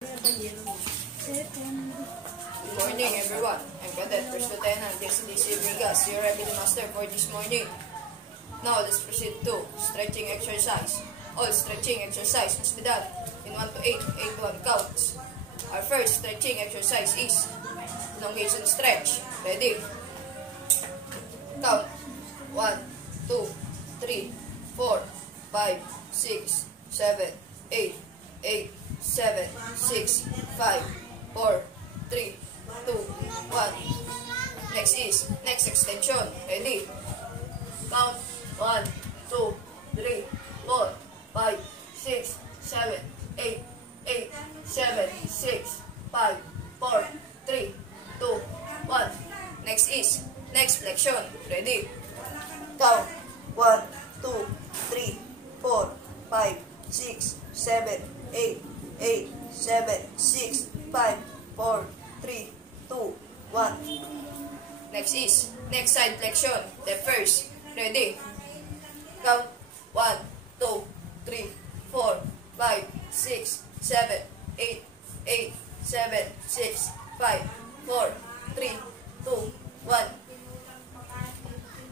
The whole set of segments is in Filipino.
Good morning, everyone. I'm Cadet First Lieutenant JCDC Brigas, your revenue master for this morning. Now, let's proceed to stretching exercise. All stretching exercise must be done in 1 to 8, 8 to 1 counts. Our first stretching exercise is elongation stretch. Ready? Count 1, 2, 3, 4, 5, 6, 7, 8, 8, 7, 6, 5, 4, 3, 2, 1. Next is next extension. Ready? Count 1, 2, 3, 4, 5, 6, 7, 8, 8, 7, 6, 5, 4, 3, 2, 1. Next is next flexion. Ready? Count 1, 2, 3, 4, 5, 6, 7, 8, 8, 7, 6, 5, 4, 3, 2, 1. Next is next side flexion. Left first. Ready? Count 1, 2, 3, 4, 5, 6, 7, 8, 8, 7, 6, 5, 4, 3, 2, 1.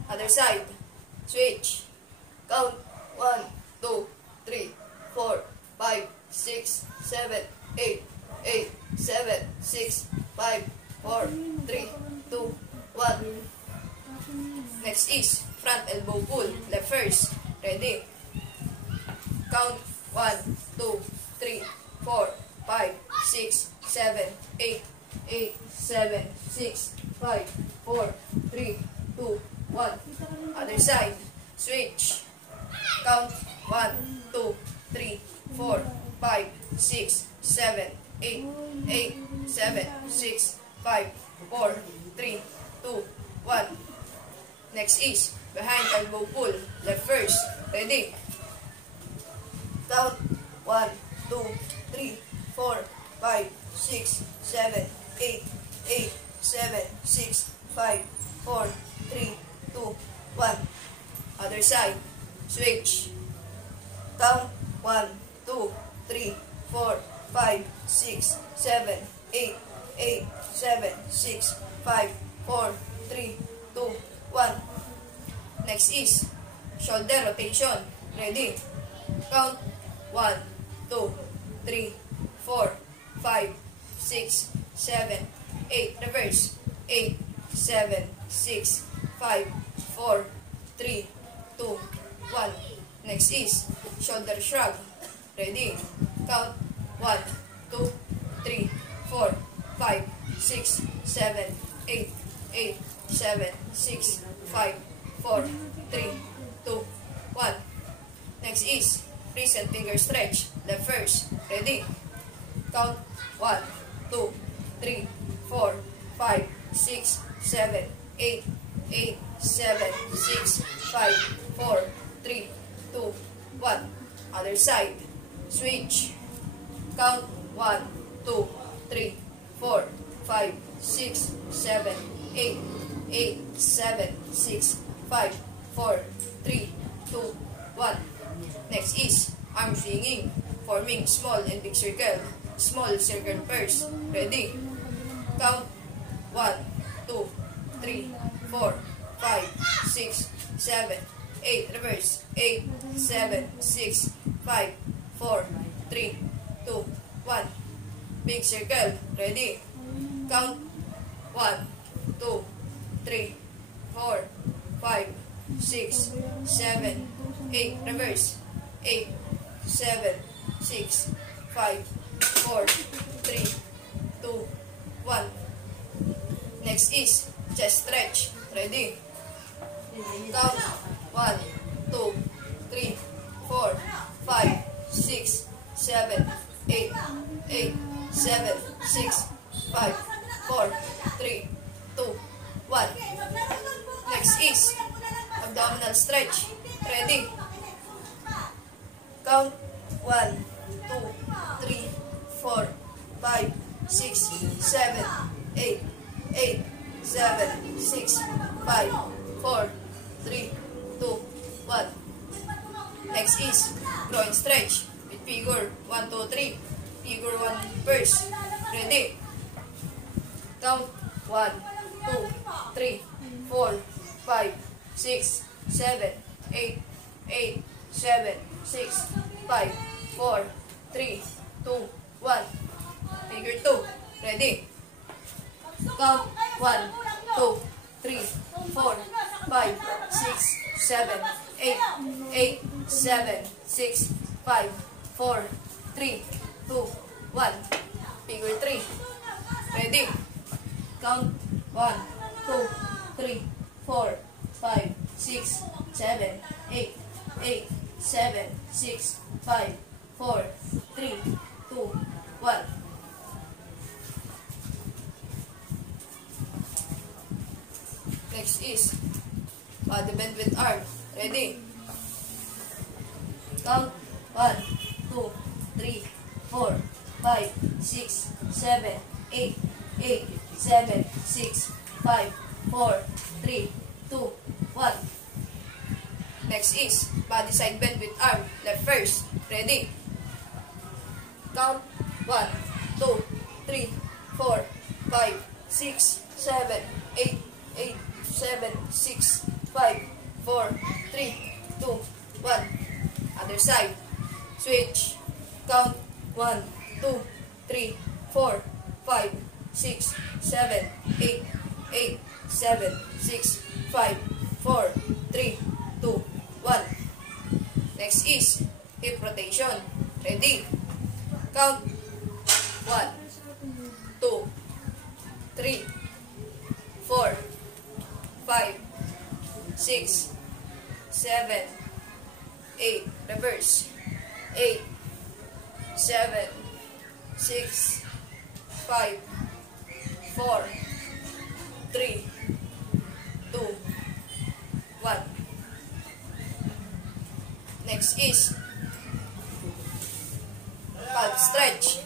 Other side. Switch. Count 1, 2, 3, 4, 5, 6, 7, 8, 8, 7, 6, 5, 4, 3, 2, 1. Next is front elbow pull. Left first. Ready? Count 1, 2, 3, 4, 5, 6, 7, 8, 8, 7, 6, 5, 4, 3, 2, 1. Other side. Switch. Count 1, 2, 3, 4, 5, 6, 7, 8, 8, 7, 6, 5, 4, 3, 2, 1. Next is behind elbow pull. Left first. Ready? Count 1, 2, 3, 4, 5, 6, 7, 8, 8, 7, 6, 5, 4, 3, 2, 1. Other side. Switch. Count 1, 2, 3, 4, 5, 6, 7, 8, 8, 7, 6, 5, 4, 3, 2, 1. Next is shoulder rotation. Ready? Count 1, 2, 3, 4, 5, 6, 7, 8. Reverse. 8, 7, 6, 5, 4, 3, 2, 1. Next is shoulder shrug. Ready? Count 1, 2, 3, 4, 5, 6, 7, 8, 8, 7, 6, 5, 4, 3, 2, 1. Next is wrist and finger stretch. Left first. Ready? Count 1, 2, 3, 4, 5, 6, 7, 8, 8, 7, 6, 5, 4, 3, 2, 1. Other side. Switch. Count 1, 2, 3, 4, 5, 6, 7, 8, 8, 7, 6, 5, 4, 3, 2, 1. Next is arm swinging, forming small and big circle. Small circle first. Ready? Count 1, 2, 3, 4, 5, 6, 7, 8. Reverse. 8, 7, 6, 5, 4, 3, 2, 1. Big circle. Ready? Count 1, 2, 3, 4, 5, 6, 7, 8. Reverse. 8, 7, 6, 5, 4, 3, 2, 1. Next is chest stretch. Ready? Count 1, 2, 3, 4, 5, 6, 7, 8, 8, 7, 6, 5, 4, 3, 2, 1. Next is abdominal stretch. Ready? Count 1, 2, 3, 4, 5, 6, 7, 8, 8, 7, 6, 5, 4, 3, 2, 1. Next is groin stretch with figure 1, 2, 3. Figure 1, first. Ready? Count 1, 2, 3, 4, 5, 6, 7, 8, 8, 7, 6, 5, 4, 3, 2, 1. Figure 2. Ready? Count 1, 2, 3, 4, 5, 6, 7, 8, 8, 7, 6, 5, 4, 3, 2, 1. Figure 3. Ready? Count 1, 2, 3, 4, 5, 6, 7, 8, 8, 7, 6, 5, 4, 3, 2, 1. Next is body bend with arm. Ready? Count 1, 2, 3, 4, 5, 6, 7, 8, 8, 7, 6, 5, 4, 3, 2, 1. Next is body side bend with arm. Left first. Ready? Count 1, 2, 3, 4, 5, 6, 7, 8, 8, 7, 6, 5, 4, 3, 2, 1. Other side. Switch. Count 1, 2, 3, 4, 5, 6, 7, 8, 8, 7, 6, 5, 4, 3, 2, 1. Next is hip rotation. Ready? Count 1, 2, 3, 4, 5, 6, 7, 8. Reverse. 8, 7, 6, 5, 4, 3, 2, 1. Next is calf stretch.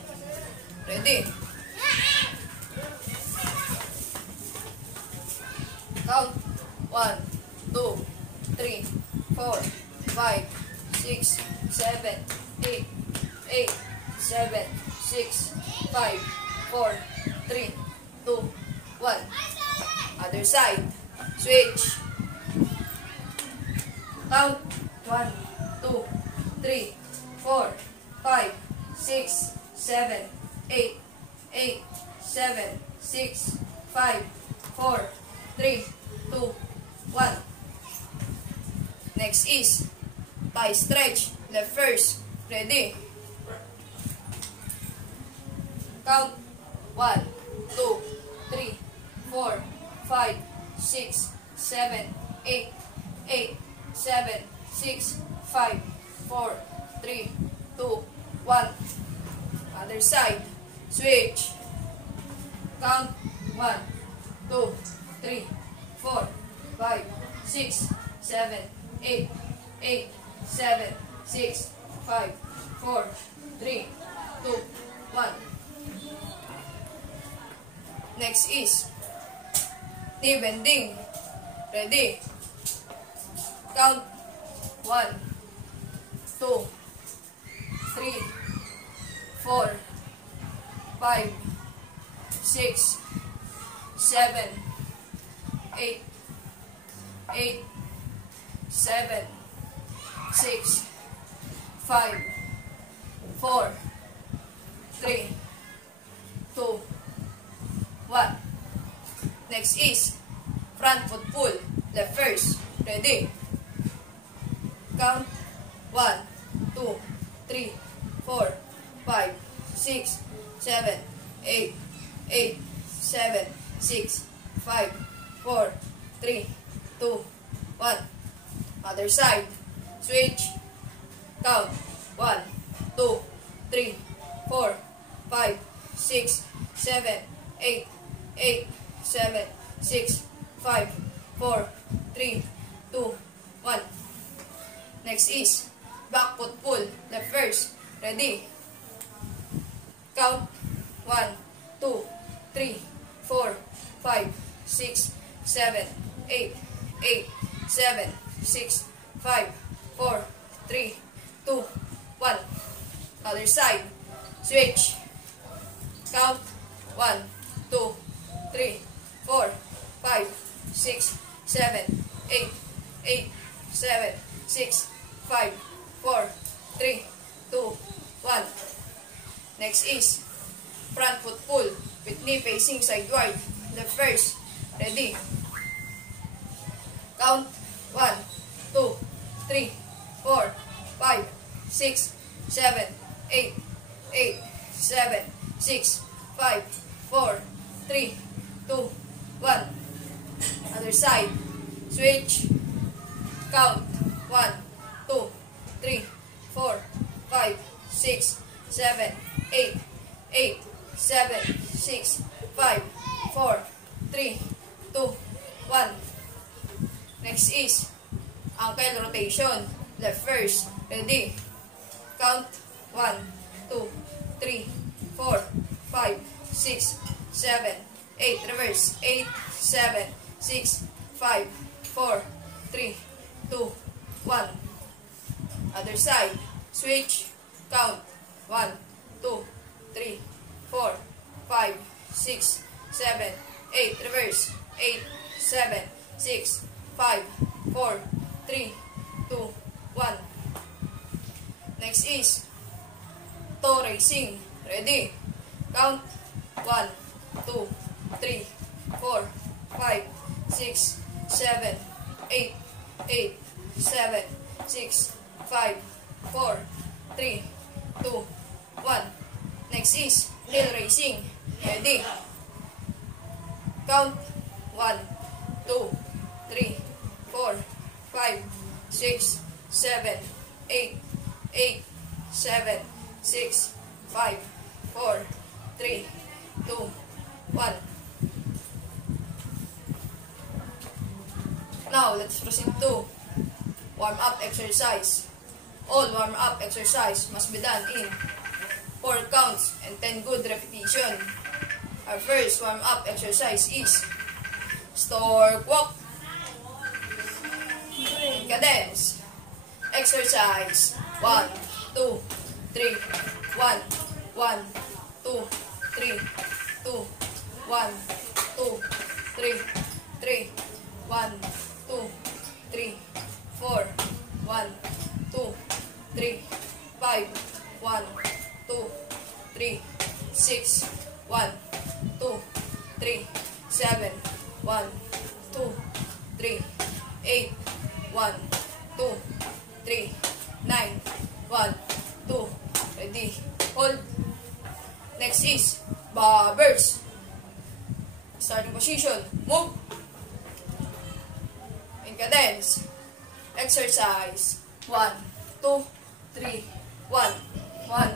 Ready? Count 1, 2, 3, 4, 5, 6, 7, 8, 8, 7, 6, 5, 4, 3, 2, 1. Other side. Switch. Count 1, 2, 3, 4, 5, 6, 7, 8, 8, 7, 6, 5, 4, 3, 2, 1. Next is thigh stretch. Left first. Ready? Count 1, 2, 3, 4, 5, 6, 7, 8, 8, 7, 6, 5, 4, 3, 2, 1. Other side. Switch. Count 1, 2, 3, 4, 5, 6, 7, 8, 8, 7, 6, 5, 4, 3, 2, 1. Next is knee bending. Ready? Count 1, 2, 3, 4, 5, 6, 7, 8, 8, 7, 6, 5, 4, 3, 2, 1. Next is front foot pull. Left first. Ready? Count 1, 2, 3, 4, 5, 6, 7, 8, 8, 7, 6, 5, 4, 3, 2, 1. Other side. Switch. Count 1, 2, 3, 4, 5, 6, 7, 8, 8, 7, 6, 5, 4, 3, 2, 1. Next is back foot pull. Left first. Ready? Count 1, 2, 3, 4, 5, 6, 7, 8, 8, 7, 6, 5, 4, 3, 2, 1. Other side. Switch. Count. 1, 2, 3, 4, 5, 6, 7, 8, 8, 7, 6, 5, 4, 3, 2, 1. Next is front foot pull with knee facing sideward. Left first. Ready. Count. 1, 2, 3, 4, 5, 6, 7, 8, 8, 7, 6, 5, 4, 3, 2, 1. Other side. Switch. Count. 1, 2, 3, 4, 5, 6, 7, 8, 8, 7, 6, 5, 4, 3, 2, 1. Next is ankle rotation. Left first. Ready. Count. 1, 2, 3, 4, 5, 6, 7, 8. Reverse. 8, 7, 6, 5, 4, 3, 2, 1. Other side. Switch. Count. 1, 2, 3, 4, 5, 6, 7, 8. Reverse. 8, 7, 6, 5, 4, 3, 2, 1. Next is toe raising. Ready. Count. 1, 2, 3, 4, 5, 6, 7, 8, 8, 7, 6, 5, 4, 3, 2, 1. Next is heel raising. Ready. Count. 1, 2, 3, 4, 5, 6, 7, 8, 8, 7, 6, 5, 4, 3, 2, 1. Now, let's proceed to warm-up exercise. All warm-up exercise must be done in 4 counts and 10 good repetition. Our first warm-up exercise is stork walk. Cadence. Exercise. 1, 2, 3, 1, 1, 2, 3, 2, 1, 2, 3, 3, 1, 2, 3, 4, 1, 2, 3, 5, 1, 2, 3, 6, 1, 2, 3, 7, 1, 2, 3, 8, 1, 2, 3, 9, 1, 2. Ready. Hold. Next is bobbers. Starting position. Move. In cadence. Exercise. 1, 2, 3, 1, 1,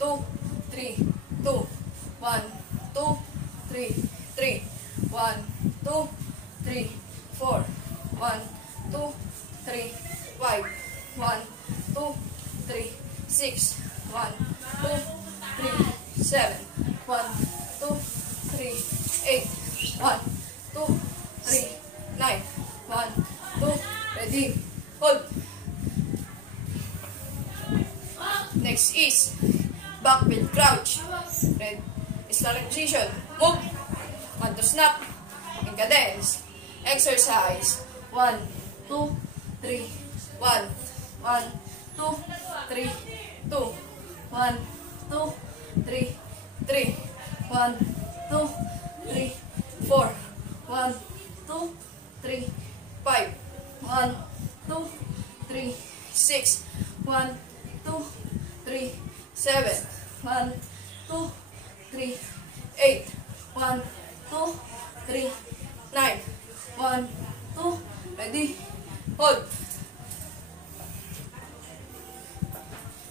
2, 3, 2, 1, 2, 3, 3, 1, 2, 3, 4, 1, 2, 3, 5, 1, 2, 3, 6, 1, 2, 3, 7, 1, 2, 3, 8, 1, 2, 3, 9, 1, 2, ready, hold. Next is back bend crouch. Red. Starting position. Move. 1 to snap. In cadence. Exercise. 1, 2, 3, 1, 1, 2, 3, 2, 1, 2, 3, 3, 1, 2, 3, 4, 1, 2, 3, 5, 1, 2, 3, 6, 1, 2, 3, 7, 1, 2, 3, 8, 1, 2, 3, 9, 1, 2, ready, hold.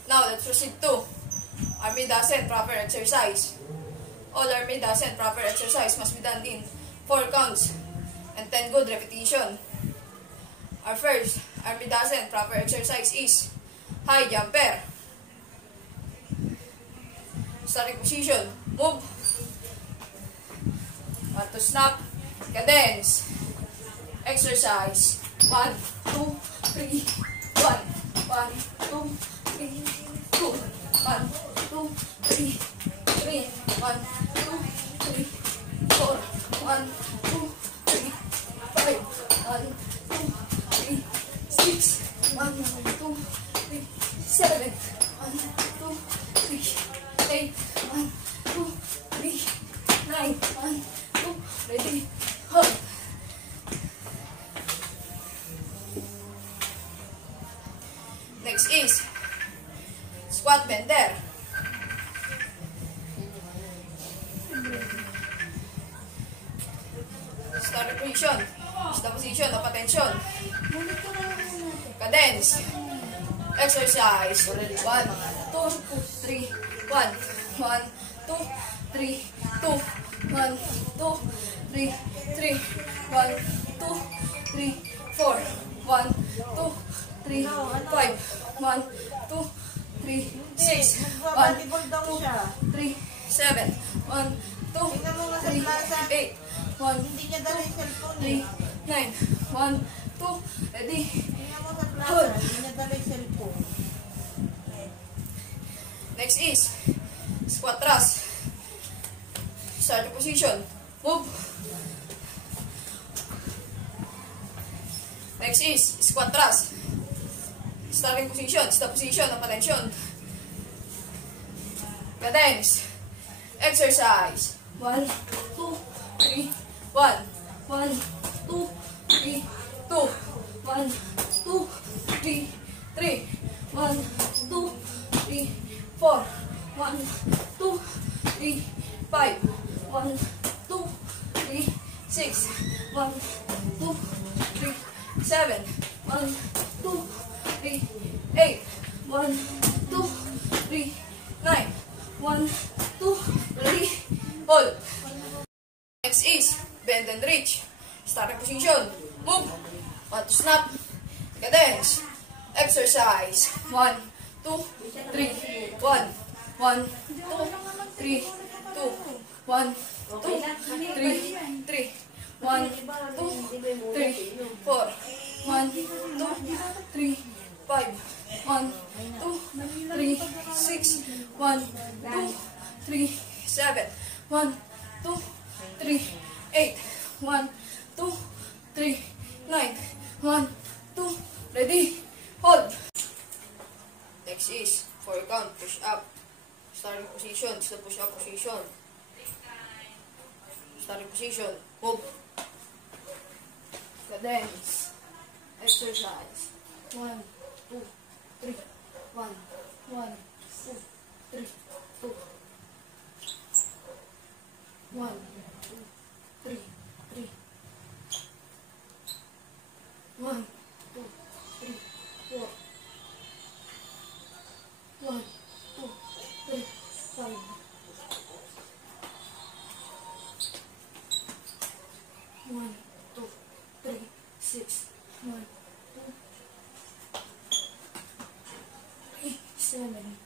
Now, let's proceed to Armidas and proper exercise. All Armidas and proper exercise must be done in 4 counts and 10 good repetition. Our first Armidas and proper exercise is high jumper. Starting position. Move. 1 to snap. Cadence. Exercise. 1, 2, 3, 1, 1, 2, 3, 2, 1, 2, 3, 3, 1, 1, 2, 3, 5, 1, 2, 3, 6, 1, 2, 3, 7, 1, 2, 3, 8, 1, 2, 3, 9, 1, 2, ready, hold. Next is squat bender. Start position. Start position of attention. Cadence. Exercise. 1, 2, 3, 1, 1, 2, 3, 2, 1, 2, 3, 3, 1, 2, 3, 4, 1, 2, 3, 5, 1, 2, 3, 6, 1, 2, 3, 7, 1, 2, 3, 8, 1, 2, 3, 9, 1, 2, ready, hold. Next is squat thrust. Start the position. Move. Next is squat thrust. Starting position. Start position of attention. Cadence. Exercise. 1, 2, 3, 1, 1, 2, 3, 2, 1, 2, 3, 3, 1, 2, 3, 4, 1, 2, 3, 5, 1, 2, 3, 6, 1, 2, 3, 7, 1, 2, 3, 8, 1, 2, 3, 9, 1, 2, ready, hold. Next is bend and reach. Starting position. Move. 1 to snap. Cadence. Exercise. 1, 2, 3, 1, 1, 2, 3, 2, 1, 2, 3, 3, 1, 2, 3, 4, 1, 2, 3, 5, 1, 2, 3, 6, 1, 2, 3, 7, 1, 2, 3, 8, 1, 2, 3, 9, 1, 2, ready, hold. Next is 4 count, push up. Starting position, is the push up position. Starting position, move. Cadence. Exercise. 1, 2, 3, 1, 1, 2, 3, 2, 1, 2, 3, 3, 1, 2, 3, 4, 1, 2, 3, 5, 1, 2, 3, 6, 1, 2, 3, 7,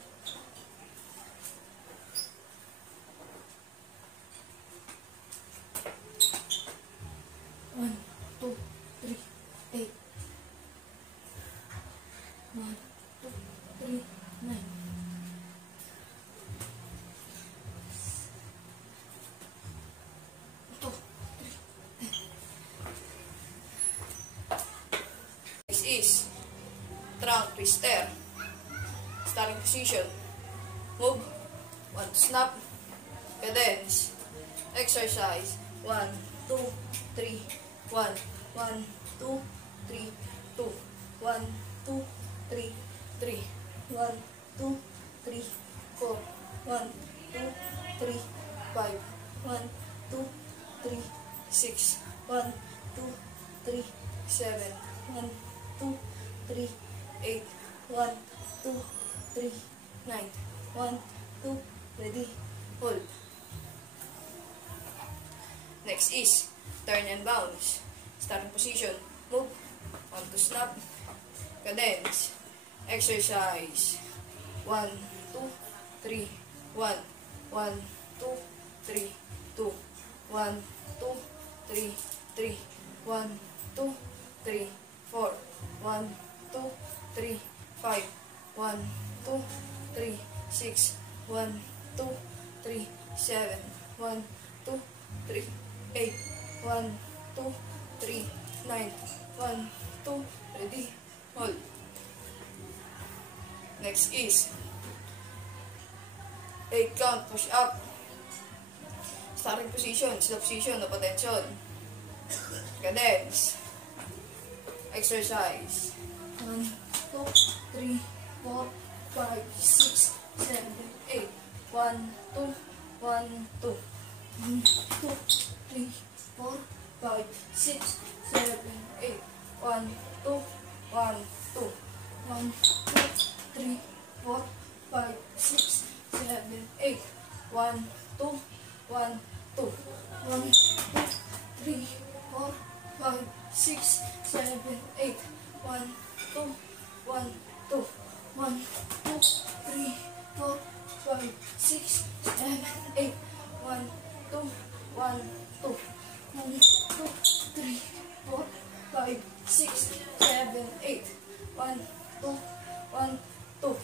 1, 2, 3, 8, 1, 2, 3, 9. This is trunk twister. Starting position. Move. 1 to snap. Cadence. Exercise. 1, 2, 3, 1, 1, 2, 3, 2, 1, 2, 3, 3, 1, 2, 3, 4, 1, 2, 3, 5, 1, 2, 3, 6, 1, 2, 3, 7, 1, 2, 3, 8, 1, 2, 3, 9, 1, 2, ready, hold. Next is turn and bounce. Starting position, move. 1 to snap. Cadence. Exercise. 1, 2, 3, 1, 1, 2, 3, 2, 1, 2, 3, 3, 1, 2, 3, 4, 1, 2, 3, 5, 1, 2, 3, 6, 1, 2, 3, 7, 1, 2, 3, 8, 1, 2, 3, 9, 1, 2, ready, hold. Next is 8 count, push up. Starting position, slow position, no tension. Cadence. Exercise. 1, 2, 3, 4, 5, 6, 7, 8. 1, 2, 1, 2. 1, 2, 3, 4, 5, 6, 7, 8. 1, 2, 1, 2. 1, 2, 3, 4, 5, 6, 7, 8. 1, 2, 1, 2. 1, 2, 3, 4, 5, 6, 7, 8. 1, 2, 1, 2. 1, 2, 3, 4, 5, 6, 7, 8. 1, 2, 1, 2. 1, 2, 3, 4, 5, 6, 7, 8. 1, 2, 1, 2.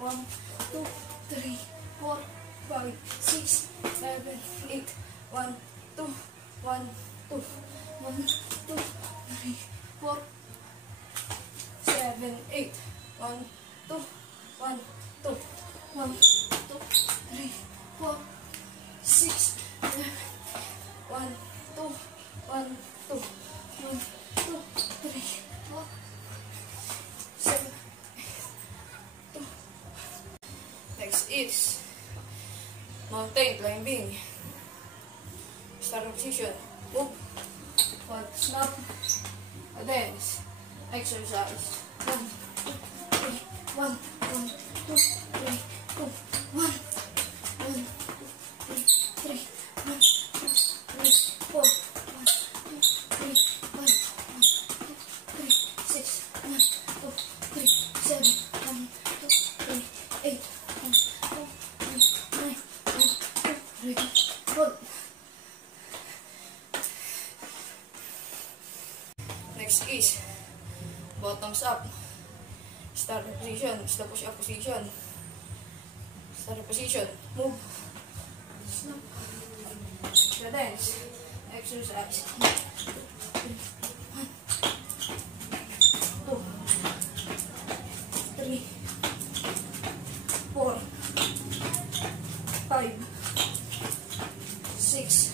1, 2, 3, 4, 5, 6, 7, 8. 1, 2, 1, 2. 1, 2, 3, 4, 7, 8. 1, 2, 1, 2. 1, 2, 3, 4, 6, 7. 1, 2, 1, 2. 1, 2, 3, 4, 7, 2. Next is mountain climbing. Starting position. Move. Hold. Snap. Dance. Exercise. 1, 2, 3. 1, 1, 2, 3, 2, 1. 1, 2, 3, 1, 2, 3, 4. 1, 2, 3, 5. 1, 2, 3, 6. 1, 2, 3, 7. 1, 2, 3, 8. 1, 2, 3, 9. 1, 2, 3, hold. Next is bottoms up. Starting position, slow push up position. Starting position, move. Snap. Cadence. Exercise. 1, 2, 3, 4, 5, 6,